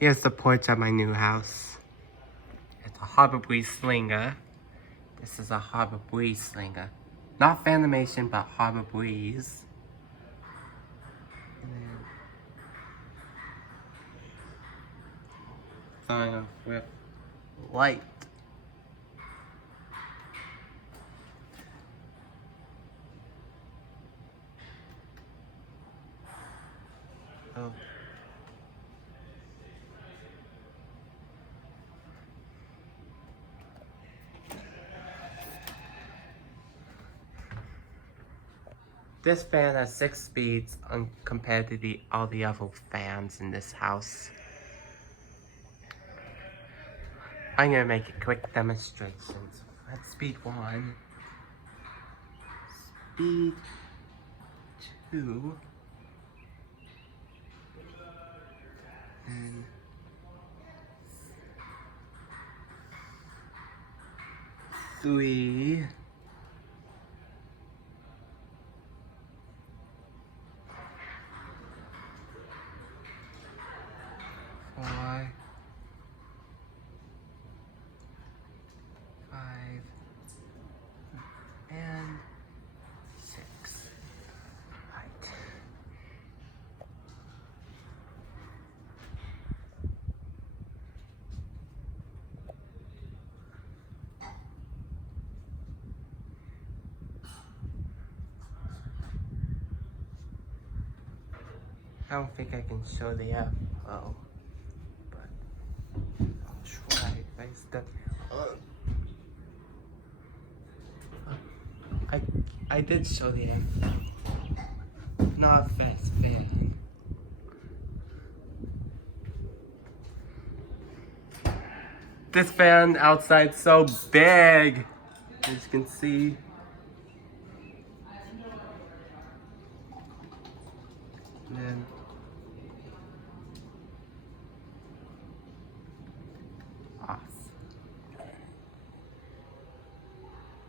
Here's the porch of my new house. It's a Harbor Breeze Slinger. This is a Harbor Breeze Slinger. Not Fanimation, but Harbor Breeze. And then starting off with light. Oh. This fan has 6 speeds compared to all the other fans in this house. I'm gonna make a quick demonstration. At speed 1, speed 2, and 3, 4, 5, and 6. Right. I don't think I can show the airflow, but I'll try if I step. I did show the airflow. Not a fast fan. This fan outside's so big, as you can see. And then off.